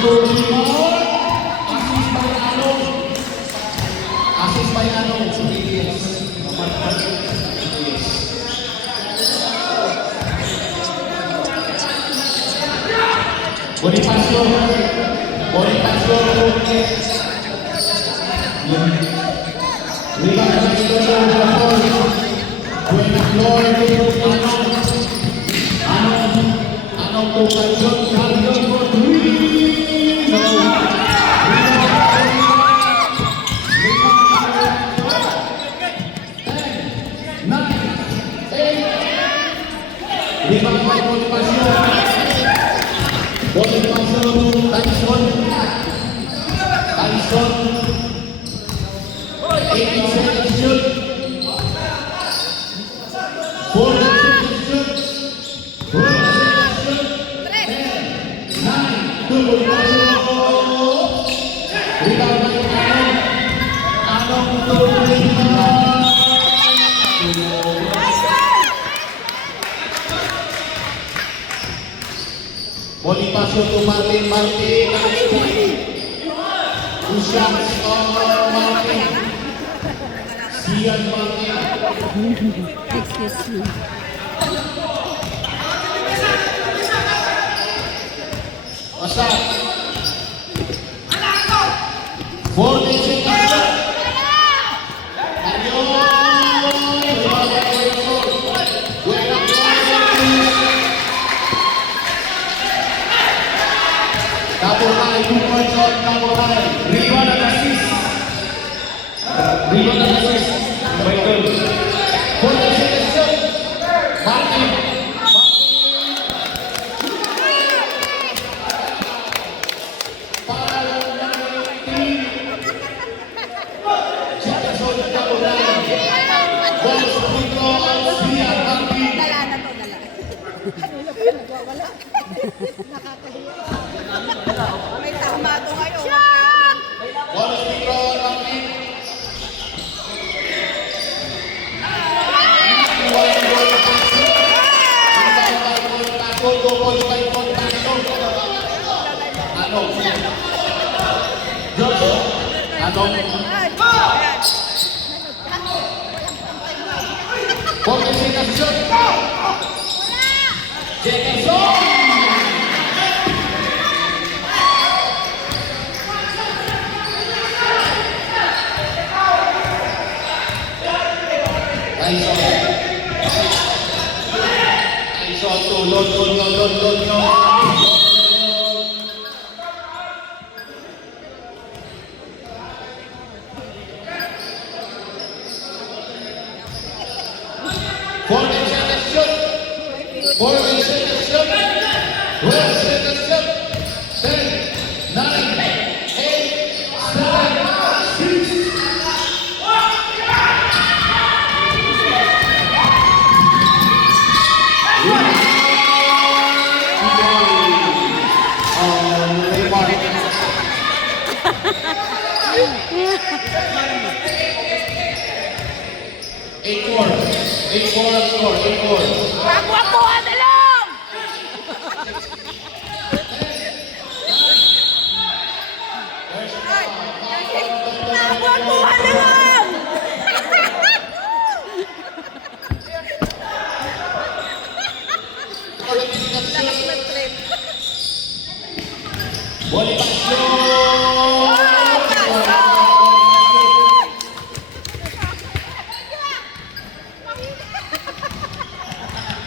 to rebound. Assist by Ano. Yes. Bonifacio. Rebound by Buena Flor. Ano to Calzon for three. No. Rebound by Bonifacio. Tyson. 18 seconds shoot. 4 seconds shoot. 4 seconds shoot. 9, 2 Bonifacio. Rebound by Anong to rebound. Bonifacio to Martin. Two shots on Martin. Sian Martin. Excuse me. Asad. 40 seconds. Double high, 2 points on double high. Rebound and assist. Michael. 40 seconds shot. Martin. Seconds on double high. Balls free throw on Sian Martin. Dala na to, dala. Nagwawala. Nakakahiya. May tama to ngayon. Balls free throw on Martin. Ako, adalang! Ako, adalang!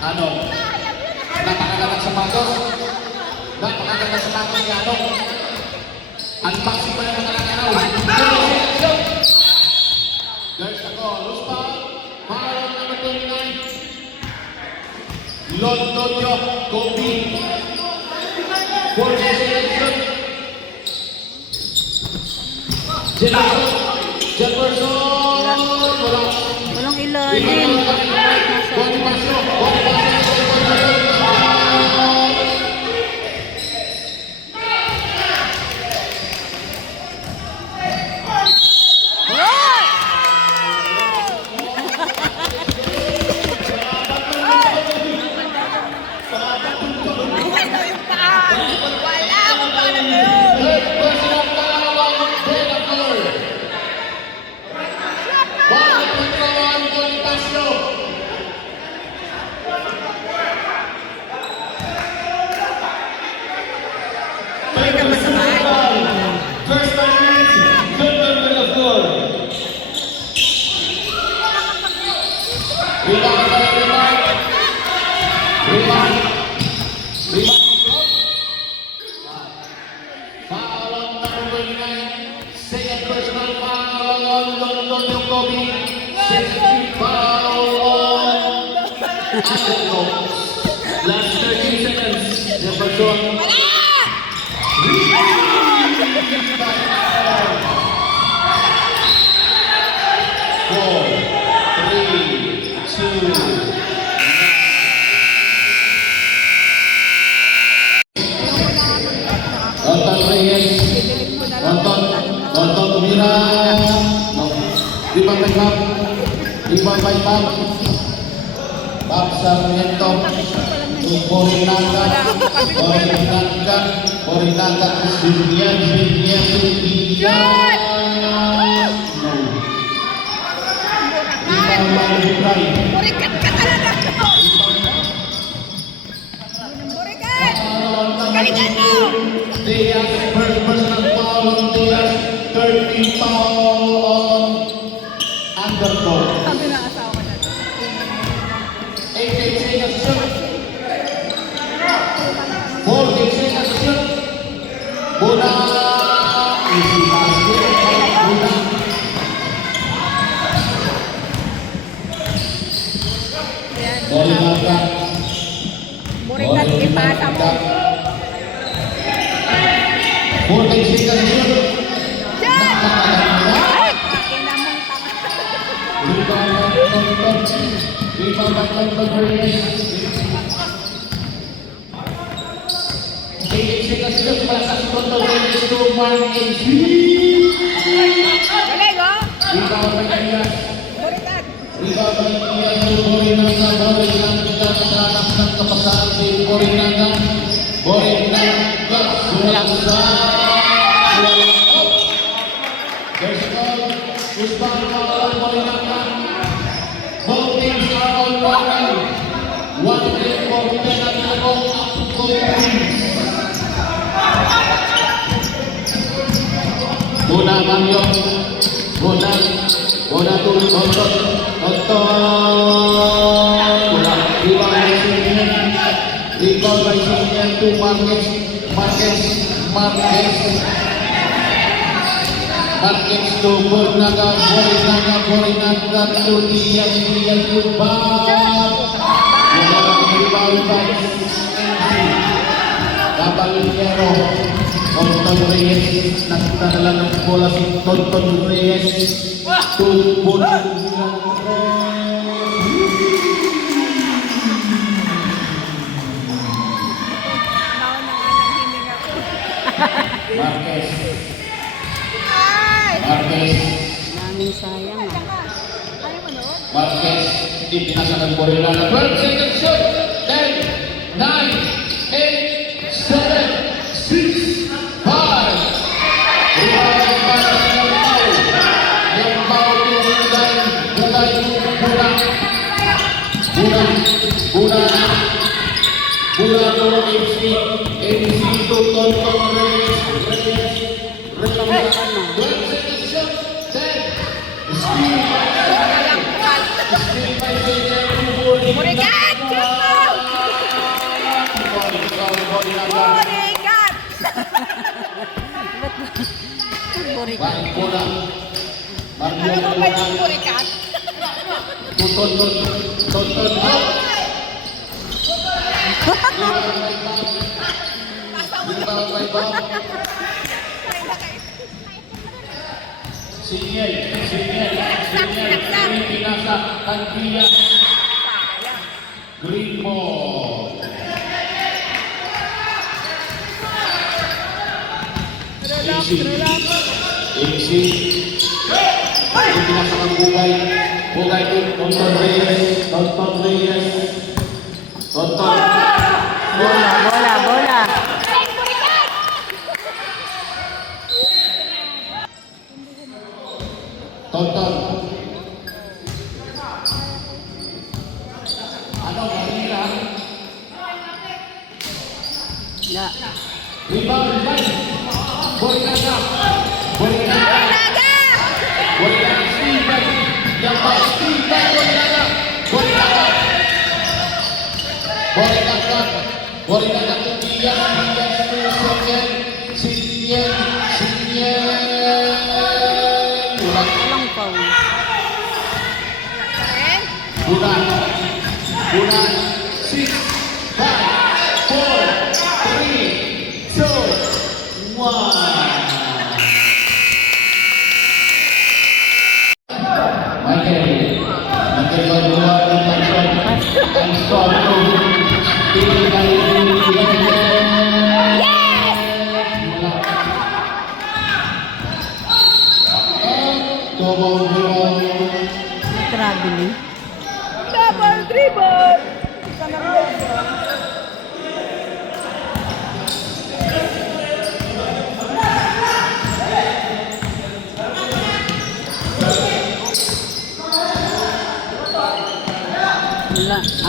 Ano? Napakagandang sapatos. Napakagandang sapatos ni Ano. Unboxing pa na nakakaraw. There's the goal. Loose ball. Marlon number 29. London Yok. Kobe. 4 seconds. Jefferson. Wala. Walang ilalim. Wala akong pangalan ngayon. Djokovic, safety foul on Underdogs. Last 30 seconds. Jefferson. Four, three, two. Tonton Reyes, Tonton tumira, rebound by Bob, rebound by Bob, Bob Sarmiento, Borinaga, Sylvian, rebound by Ibrahim. Burikat ka talaga! Burikat! Galingan mo! Diaz, first personal foul on Diaz, 30 foul on Underdog. Sabi na asawa ko na. 8 seconds shoot. 4 seconds shoot. Bola. Easy basket. Bola. Borinaga. Burikat, ipasa mo. 14 seconds shoot. Diyan! Nakakaganda. Ay! Kinamong tanga. Rebound by Tonton Reyes. 8 seconds shoot. Malakas si Tonton Reyes to Mark AC. Galing, oh! Rebound by Diaz. Burikat! Rebound by Diaz to Borinaga. Naghahanap ng kapasahan si Borinaga. Sulang sa there's a goal. Usman Mawala Borinaga. Both teams are on running. 1 minute for penalty goal up to goal teams. Bola Manyo. Bola to Tonton. Bola. Rebound by Sylvian. Rebound by Sylvian to Marquez to Borinaga to Diaz to Bob. Rebound by Caballero. Tonton Reyes, nakita na lang ng bola si Tonton Reyes to Borinaga. Marquez. Daming sayang, ah. Marquez, hindi pinasa ng Borinaga. 12 seconds shot. 10, 9, 8, 7, 6, 5. Rebound para sa Yampaw. Yampaw tinulay. Bula to MC to Tonton Reyes. 12 seconds shot. 10. Steal by Burikat! Burikat! Burikat. Balik bola. Alam mo ba yung burikat? Tonton. Siniel. Pinasa Kantia. Green ball. Easy. Pinasa ng Bugay to Tonton Reyes. Tonton. Bola. Tonton. Ano, Manila? La. Rebound by Borinaga. Burilaga! Steven. Yampaw Steven Borinaga. Borinaga to Diaz to Sylvian. Walang foul.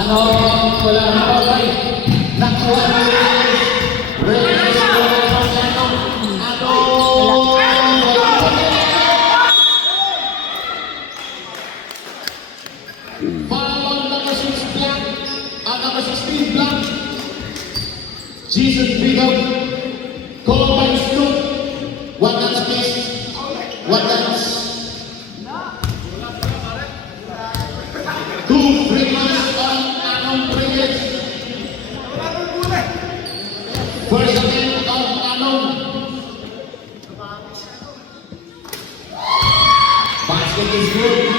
Ano, wala na babay. Nakuha na rin. Reyes, Foul number 6 black. Number 16 black. Jesus Freedom. Call by Snoop. One dance please. One dance. 2 free runs on Anong Reyes. First attempt on Anong. Basket is good.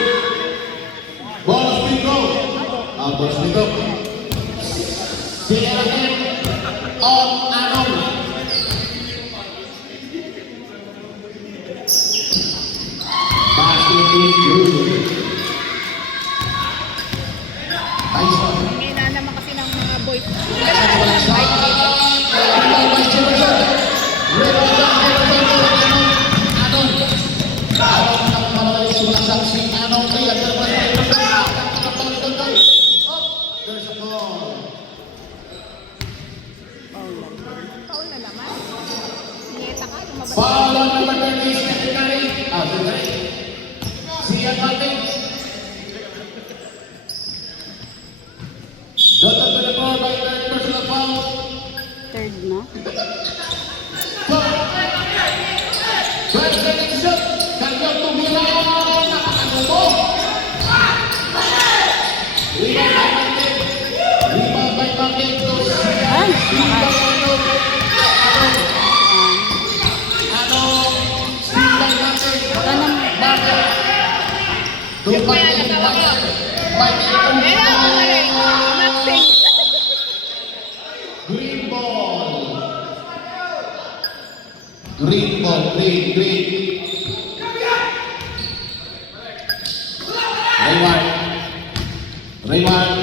Ball speed go. Ball speed go. Second attempt on Anong. Basket is good. Tyson. Hina naman kasi ng mga boys. Walang shot. Rebound by Jefferson. Rebound by Jefferson. Anong. Anong nakakamali sumasak si Anong. Kaya there's a ball. Paul na naman. Niyeta ka, lumabas. Foul on number 30, Stephen Curry. Sian Martin. Dotted to the ball by third personal foul. Third na. 12 seconds shot. Kanyang tumilaw. Napakagubo. Rebound by Martin. Rebound by Martin to Sian. Steve by Anong. Anong. Steve by Martin. Martin. Tumpay ni Martin. By Nothing. Green ball. Green ball. Green. Raymond.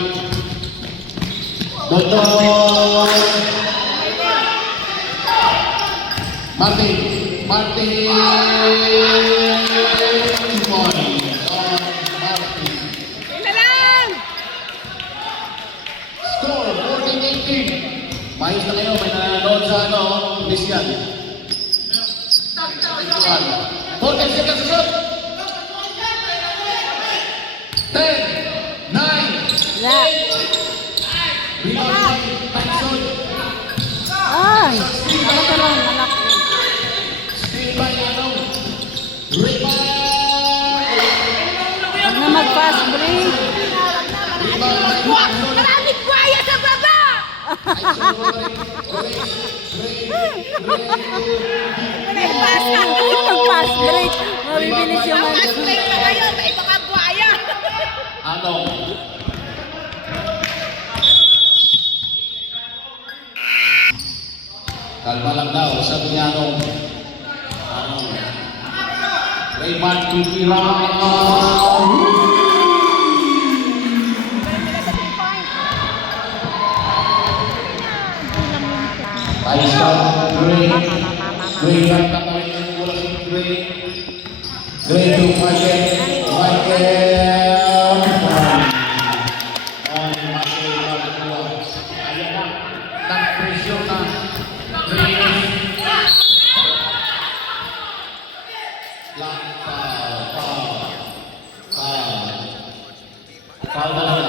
Dodon. Martin. Martin. Na lang! Score 14-18. Mayos na kayo, may nanonood sa Christian. 14 seconds to shoot. 10, 9, La. rebound by Tyson. Ay! Ako ka lang, anak. Steal by Anong. Rebound. Huwag na mag-fast break. Rebound by Tyson. Maraming buhaya sa baba! Mag-fast break. Mabibilis yung mga. Fast break pa kayo, may mga buhaya. Anong. Kalma lang daw, sabi niya Anong. Raymond titira. Tyson, Gray ang takoy ng bola si Gray. Gray to Michael. Ayan na, nag-presyon na. Foul na lang.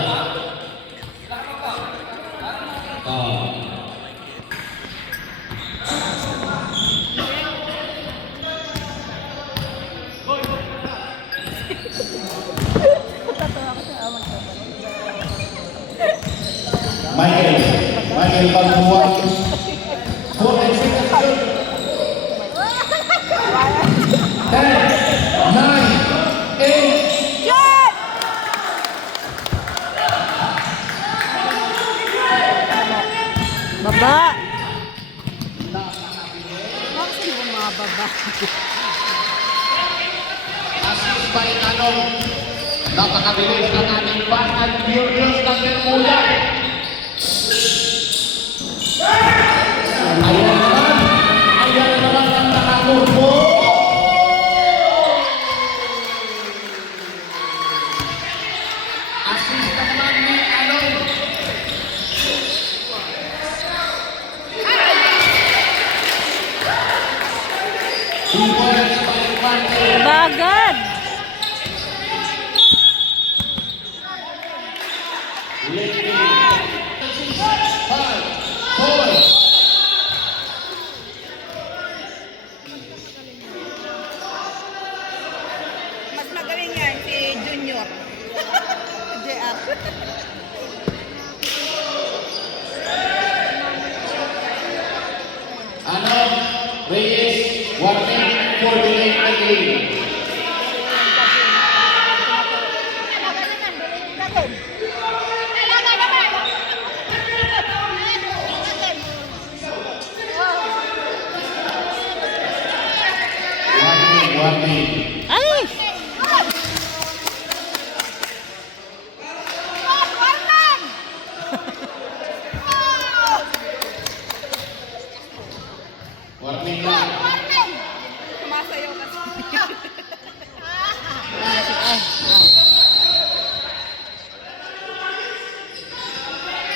Michael pagbuwag. 4 seconds to shoot. 10, 9, 8. Shot! Baba! Bakit yung mga baba? Assist by Anong. Napakabilis ng ating Fast and Furious na Bermuda. Ayan naman ang nakakurbo. Assist naman ni Anong. 2 points by Marquez. Bagad. Lady. 5, 4. Mas magaling yan si Junior. JR. Ano? Reyes, warning for the late game. Warning. Ay! Warning lang. Sumasayaw kasi.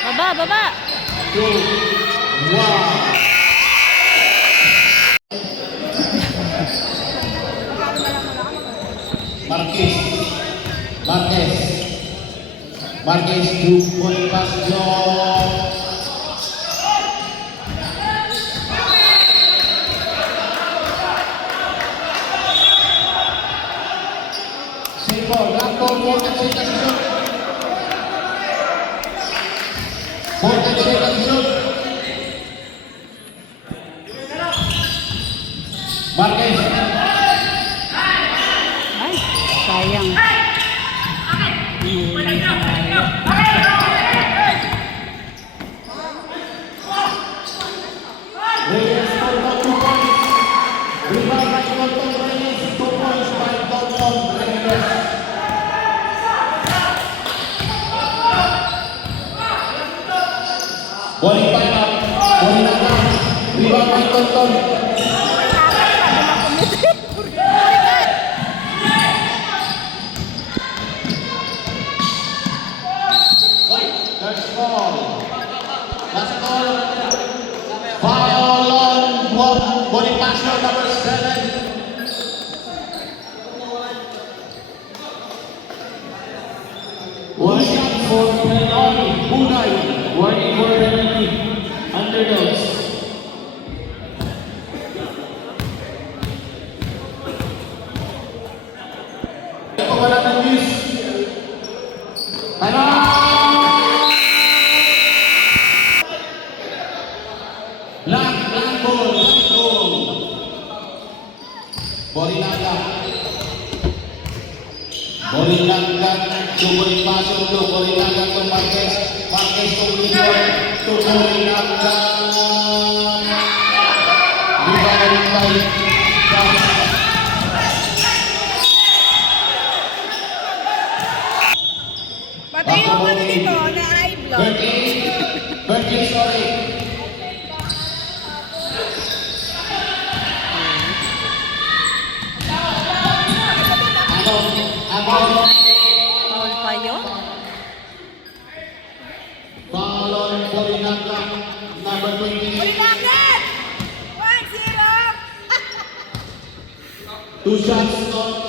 Baba, baba. 2, 1. Marquez. Marquez. Marquez 2 point pass John. Simple, Langkong, 40 seconds shoot. 40 seconds shoot. Marquez. Ay, sayang. Inuulan sa layo. Reyes scored 2 points. Rebound by Dalton Reyes, 2 points by Dalton Reyes. Bowling time up. Bowling up down. Rebound by Dalton. That's ball. That's ball. Foul on Bonifacio, number 7. One shot for penalty. Bunay. Warning for penalty. Underdogs. Ito wala ng miss. Time out! Blank goal. Borinaga. To Bonifacio, to Borinaga, to Marquez. Marquez to Junior, to Borinaga. Rebound by Josh. Pati yung ano dito, na eye block. 13, sorry. Foul pa yun? Foul on Borinaga, number 20. Ulitin! 1-0! 2 shots on